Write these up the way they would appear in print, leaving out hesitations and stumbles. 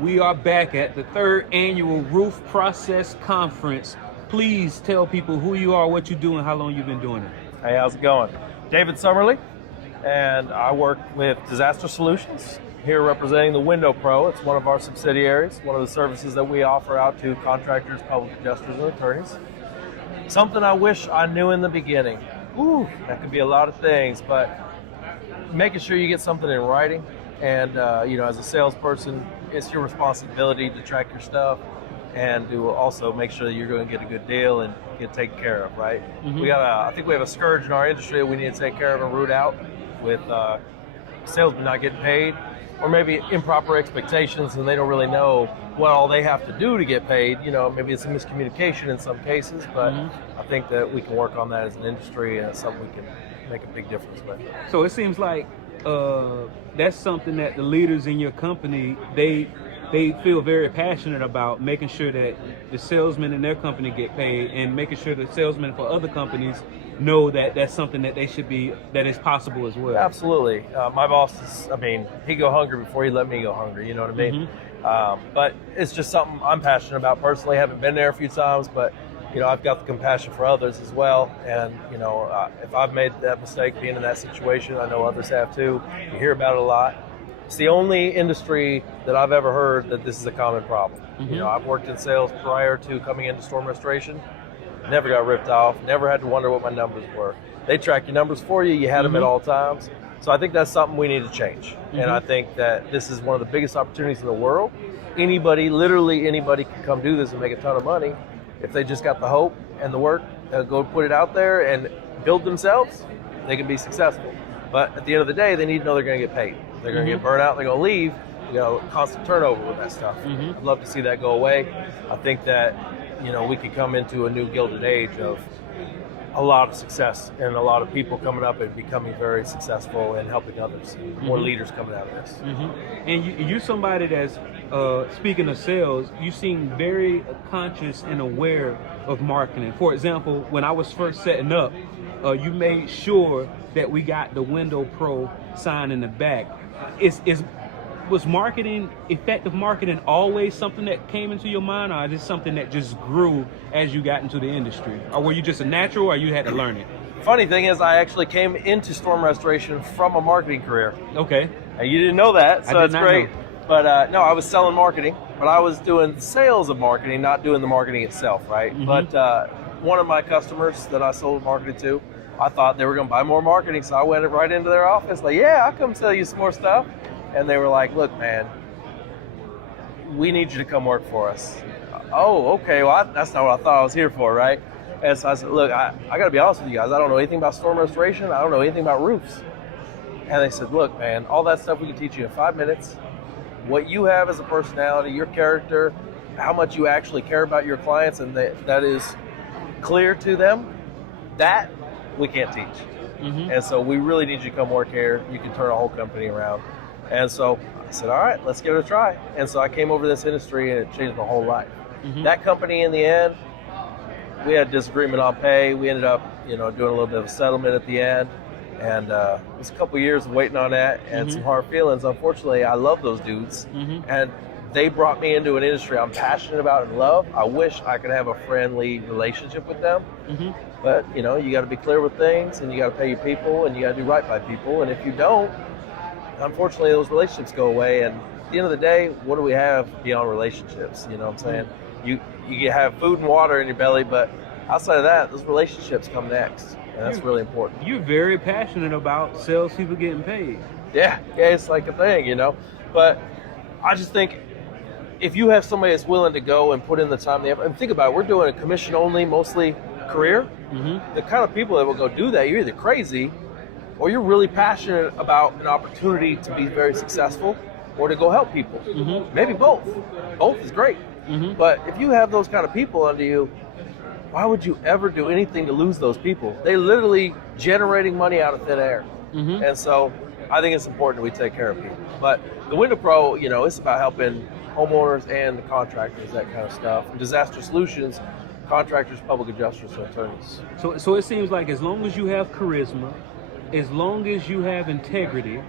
We are back at the 3rd annual Roof Process Conference. Please tell people who you are, what you do, and how long you've been doing it. Hey, how's it going? David Summerly, and I work with Disaster Solutions, here representing the Window Pro. It's one of our subsidiaries, one of the services that we offer out to contractors, public adjusters, and attorneys. Something I wish I knew in the beginning. Ooh, that could be a lot of things, but making sure you get something in writing, and as a salesperson, it's your responsibility to track your stuff and to also make sure that you're going to get a good deal and get taken care of, right? Mm-hmm. I think we have a scourge in our industry that we need to take care of and root out with salesmen not getting paid, or maybe improper expectations and they don't really know what all they have to do to get paid. Maybe it's a miscommunication in some cases, but I think that we can work on that as an industry, and it's something we can make a big difference with. So it seems like that's something that the leaders in your company, they feel very passionate about, making sure that the salesmen in their company get paid, and making sure the salesmen for other companies know that that's something that that is possible as well. Absolutely. My boss he'd go hungry before he let me go hungry, you know what I mean? But it's just something I'm passionate about personally. I haven't been there a few times, but I've got the compassion for others as well. And, if I've made that mistake being in that situation, I know others have too. You hear about it a lot. It's the only industry that I've ever heard that this is a common problem. I've worked in sales prior to coming into storm restoration. Never got ripped off. Never had to wonder what my numbers were. They track your numbers for you. You had them at all times. So I think that's something we need to change. And I think that this is one of the biggest opportunities in the world. Literally anybody can come do this and make a ton of money. If they just got the hope and the work, go put it out there and build themselves, they can be successful. But at the end of the day, they need to know they're going to get paid. They're going to get burnt out, they're going to leave. Constant turnover with that stuff. I'd love to see that go away. I think that, we could come into a new gilded age of a lot of success and a lot of people coming up and becoming very successful and helping others. More leaders coming out of this. And you're somebody that's, speaking of sales, you seem very conscious and aware of marketing. For example, when I was first setting up, you made sure that we got the Window Pro sign in the back. Was effective marketing always something that came into your mind, or is it something that just grew as you got into the industry? Or were you just a natural, or you had to learn it? Funny thing is, I actually came into storm restoration from a marketing career. Okay. And you didn't know that, so that's great. Know. But no, I was selling marketing, but I was doing sales of marketing, not doing the marketing itself, right? But one of my customers that I sold marketing to, I thought they were going to buy more marketing, so I went right into their office, like, yeah, I'll come sell you some more stuff. And they were like, look, man, we need you to come work for us. Oh, okay, well, that's not what I thought I was here for, right? And so I said, look, I got to be honest with you guys. I don't know anything about storm restoration. I don't know anything about roofs. And they said, look, man, all that stuff we can teach you in 5 minutes. What you have as a personality, your character, how much you actually care about your clients, and that is clear to them, that we can't teach. And so we really need you to come work here. You can turn a whole company around. And so I said, all right, let's give it a try. And so I came over to this industry, and it changed my whole life. That company, in the end, we had disagreement on pay. We ended up, doing a little bit of a settlement at the end. And it was a couple of years of waiting on that and some hard feelings. Unfortunately, I love those dudes. And they brought me into an industry I'm passionate about and love. I wish I could have a friendly relationship with them. But, you got to be clear with things, and you got to pay your people, and you got to do right by people. And if you don't, unfortunately, those relationships go away. And at the end of the day, what do we have beyond relationships? You know what I'm saying? You have food and water in your belly, but outside of that, those relationships come next. And that's really important. You're very passionate about salespeople getting paid. Yeah, it's like a thing, But I just think if you have somebody that's willing to go and put in the time, and think about it, we're doing a commission-only, mostly career. The kind of people that will go do that, you're either crazy or you're really passionate about an opportunity to be very successful or to go help people. Maybe both. Both is great. But if you have those kind of people under you, why would you ever do anything to lose those people? They're literally generating money out of thin air. And so I think it's important that we take care of people. But the Window Pro, it's about helping homeowners and the contractors, that kind of stuff. And Disaster Solutions, contractors, public adjusters, and attorneys. So it seems like as long as you have charisma, as long as you have integrity,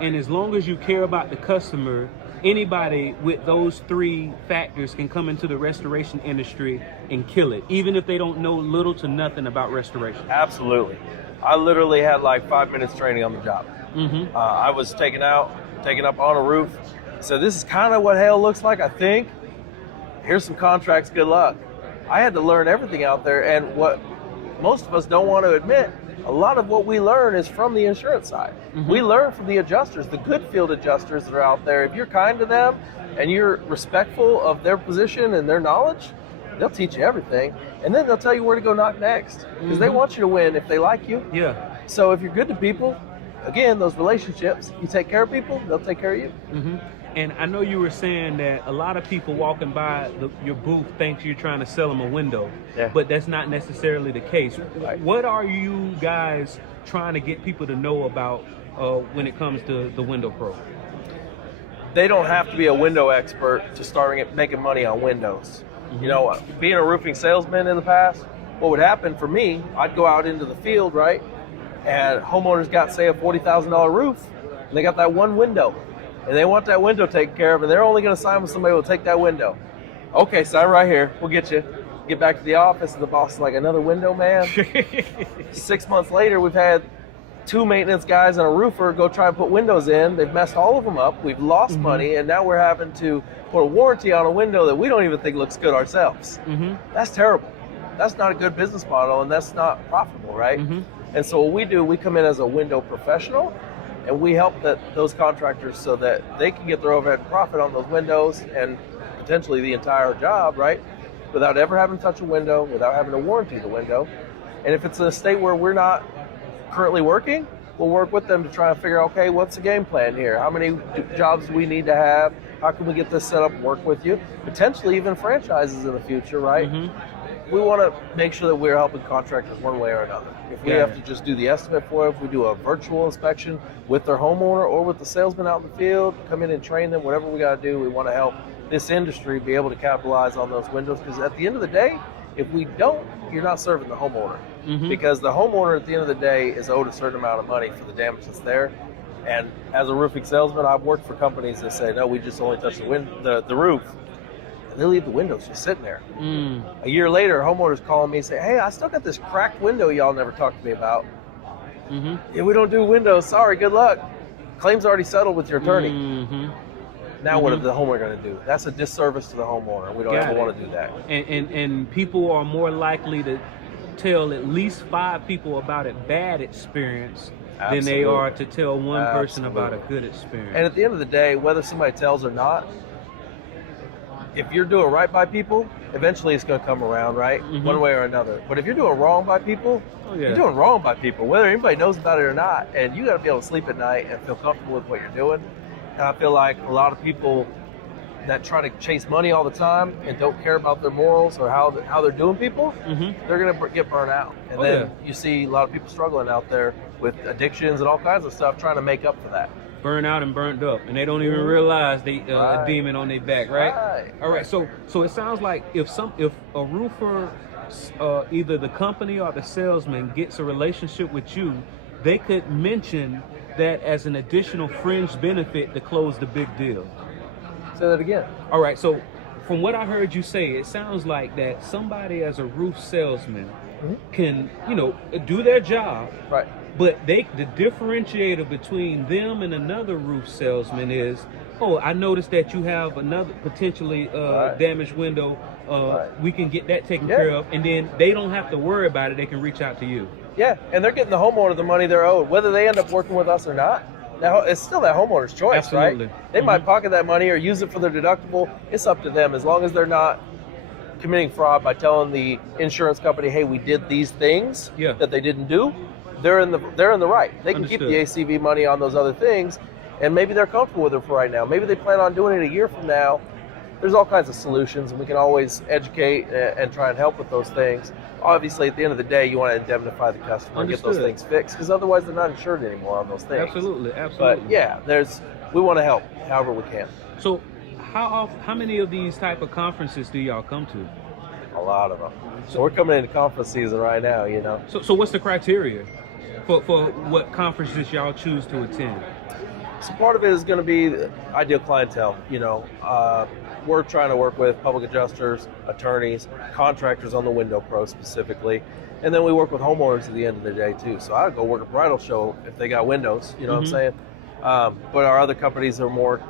and as long as you care about the customer, anybody with those three factors can come into the restoration industry and kill it, even if they don't know little to nothing about restoration. Absolutely. I literally had like 5 minutes training on the job. I was taken up on a roof. So this is kind of what hail looks like, I think. Here's some contracts, good luck. I had to learn everything out there, and what most of us don't want to admit, a lot of what we learn is from the insurance side. We learn from the adjusters, the good field adjusters that are out there. If you're kind to them and you're respectful of their position and their knowledge, they'll teach you everything, and then they'll tell you where to go knock next, because they want you to win if they like you. Yeah. So if you're good to people, again, those relationships, you take care of people, they'll take care of you. And I know you were saying that a lot of people walking by your booth think you're trying to sell them a window, but that's not necessarily the case. Right. What are you guys trying to get people to know about when it comes to the Window Pro? They don't have to be a window expert to start making money on windows. You know, being a roofing salesman in the past, what would happen for me, I'd go out into the field, right? And homeowners got, say, a $40,000 roof, and they got that one window, and they want that window taken care of, and they're only going to sign with somebody who will take that window. Okay, sign right here. We'll get you. Get back to the office, and the boss is like, another window, man? 6 months later, we've had 2 maintenance guys and a roofer go try and put windows in. They've messed all of them up. We've lost money, and now we're having to put a warranty on a window that we don't even think looks good ourselves. That's terrible. That's not a good business model, and that's not profitable, right? And so what we do, we come in as a window professional, and we help those contractors so that they can get their overhead profit on those windows and potentially the entire job, right? Without ever having to touch a window, without having to warranty the window. And if it's in a state where we're not currently working, we'll work with them to try and figure out, okay, what's the game plan here? How many jobs do we need to have? How can we get this set up and work with you? Potentially even franchises in the future, right? We want to make sure that we're helping contractors one way or another. If we have to just do the estimate for it, if we do a virtual inspection with their homeowner or with the salesman out in the field, come in and train them, whatever we got to do, we want to help this industry be able to capitalize on those windows, because at the end of the day, if we don't, you're not serving the homeowner. Because the homeowner at the end of the day is owed a certain amount of money for the damage that's there. And as a roofing salesman, I've worked for companies that say, no, we just only touch the roof. And they leave the windows just sitting there. A year later, a homeowner's calling me and say, hey, I still got this cracked window y'all never talked to me about. Yeah, we don't do windows. Sorry, good luck. Claim's already settled with your attorney. Now what is the homeowner going to do? That's a disservice to the homeowner. We don't ever want to do that. And people are more likely to tell at least 5 people about a bad experience than they are to tell one person about a good experience. And at the end of the day, whether somebody tells or not, if you're doing right by people, eventually it's going to come around, right? One way or another. But if you're doing wrong by people, you're doing wrong by people, whether anybody knows about it or not. And you got to be able to sleep at night and feel comfortable with what you're doing. And I feel like a lot of people that try to chase money all the time and don't care about their morals or how they're doing people, they're going to get burned out. And then you see a lot of people struggling out there with addictions and all kinds of stuff, trying to make up for that. Burn out and burnt up, and they don't even realize they a demon on their back, right? All right. So it sounds like if a roofer, either the company or the salesman gets a relationship with you, they could mention that as an additional fringe benefit to close the big deal. Say that again. All right. So from what I heard you say, it sounds like that somebody as a roof salesman can, do their job. Right. But the differentiator between them and another roof salesman is, oh, I noticed that you have another potentially damaged window. We can get that taken care of, and then they don't have to worry about it. They can reach out to you. Yeah, and they're getting the homeowner the money they're owed, whether they end up working with us or not. Now, it's still that homeowner's choice, Absolutely. Right? They might pocket that money or use it for their deductible. It's up to them, as long as they're not committing fraud by telling the insurance company, hey, we did these things that they didn't do. They're in the right. They can keep the ACV money on those other things, and maybe they're comfortable with it for right now. Maybe they plan on doing it a year from now. There's all kinds of solutions, and we can always educate and try and help with those things. Obviously, at the end of the day, you want to indemnify the customer and get those things fixed, because otherwise they're not insured anymore on those things. Absolutely. But yeah, we want to help however we can. So how many of these type of conferences do y'all come to? A lot of them. So we're coming into conference season right now, So what's the criteria for what conferences y'all choose to attend? So part of it is going to be the ideal clientele. We're trying to work with public adjusters, attorneys, contractors on the Window Pro specifically, and then we work with homeowners at the end of the day too. So I'd go work a bridal show if they got windows. You know what I'm saying? But our other companies are more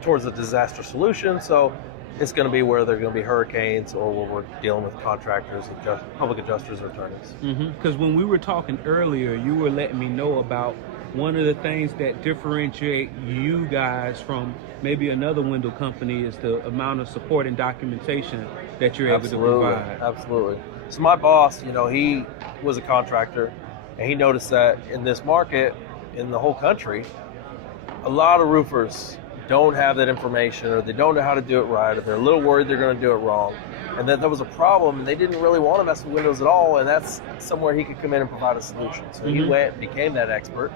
towards the disaster solution. So it's going to be where there are going to be hurricanes, or where we're dealing with contractors, public adjusters, or attorneys. Because when we were talking earlier, you were letting me know about one of the things that differentiate you guys from maybe another window company is the amount of support and documentation that you're able to provide. Absolutely. So my boss, he was a contractor, and he noticed that in this market, in the whole country, a lot of roofers don't have that information, or they don't know how to do it right, or they're a little worried they're going to do it wrong. And that was a problem, and they didn't really want to mess with windows at all, and that's somewhere he could come in and provide a solution. So he went and became that expert.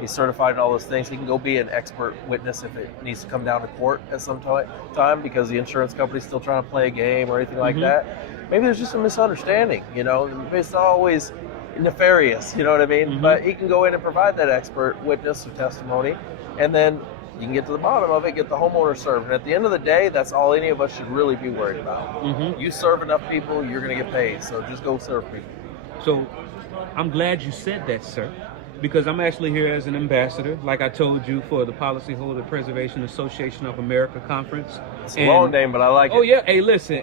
He's certified in all those things. He can go be an expert witness if it needs to come down to court at some time because the insurance company's still trying to play a game or anything like that. Maybe there's just a misunderstanding, Maybe it's not always nefarious, you know what I mean? But he can go in and provide that expert witness or testimony, and then you can get to the bottom of it, get the homeowner served. And at the end of the day, that's all any of us should really be worried about. You serve enough people, you're going to get paid. So just go serve people. So I'm glad you said that, sir, because I'm actually here as an ambassador, like I told you, for the Policyholder Preservation Association of America conference. It's a long name, but I like it. Oh yeah, hey, listen,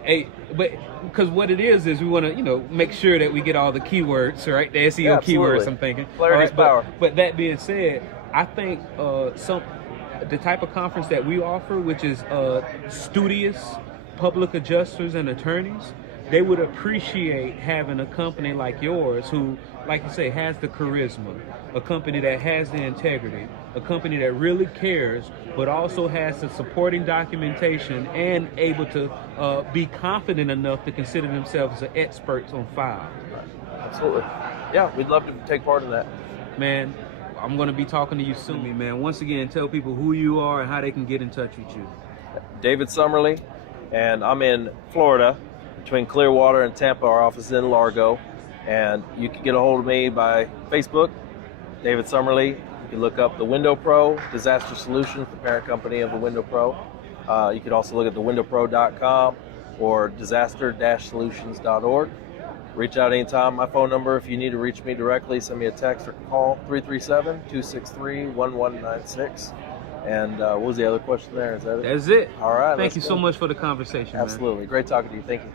but because what it is we want to, make sure that we get all the keywords, right? The SEO keywords, I'm thinking. Clarity's power. But that being said, I think the type of conference that we offer, which is studious public adjusters and attorneys, they would appreciate having a company like yours who, like you say, has the charisma, a company that has the integrity, a company that really cares, but also has the supporting documentation and able to be confident enough to consider themselves as experts on file. Absolutely. Yeah, we'd love to take part in that. Man, I'm going to be talking to you soon, man. Once again, tell people who you are and how they can get in touch with you. David Summerly, and I'm in Florida, between Clearwater and Tampa. Our office is in Largo, and you can get a hold of me by Facebook, David Summerly. You can look up the Window Pro, Disaster Solutions, the parent company of the Window Pro. You can also look at thewindowpro.com or disaster-solutions.org. Reach out anytime. My phone number, if you need to reach me directly, send me a text or call, 337-263-1196. And what was the other question there? Is that it? That's it. All right. Thank you so much for the conversation. Absolutely. Man. Great talking to you. Thank you.